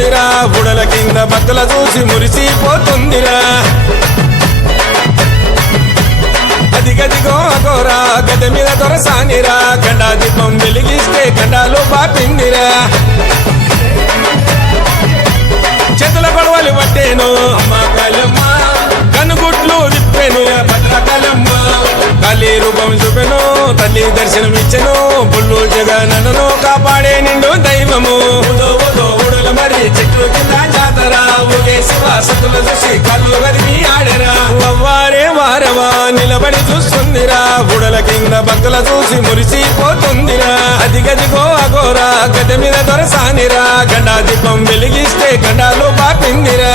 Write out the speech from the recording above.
చూస్తుందిరా బుడల కింద భక్తుల చూసి మురిసిపోతుందిరా అదిగదిగో అగోరా గద మీద దొరసానిరా గండా దీపం వెలిగిస్తే గండాలు బాపిందిరా చేతుల గొడవలు పట్టేను అమ్మ కాళమ్మ కనుగుట్లు విప్పెను భద్రకాళమ్మ కాళీ రూపం చూపెను తల్లి దర్శనం ఇచ్చెను బుల్లు జగనను కాపాడే నిండు దైవము ఊడల మరి చెట్లు కింద జాతర ఊగే శివాసతుల చూసి కళ్ళు గదిమి ఆడరా అవ్వారే వారవా నిలబడి చూస్తుందిరా బుడల కింద భక్తుల చూసి మురిసిపోతుందిరా అదిగదిగో అగోరా గద మీద దొరసానిరా గండా దీపం వెలిగిస్తే గండాలు బాపిందిరా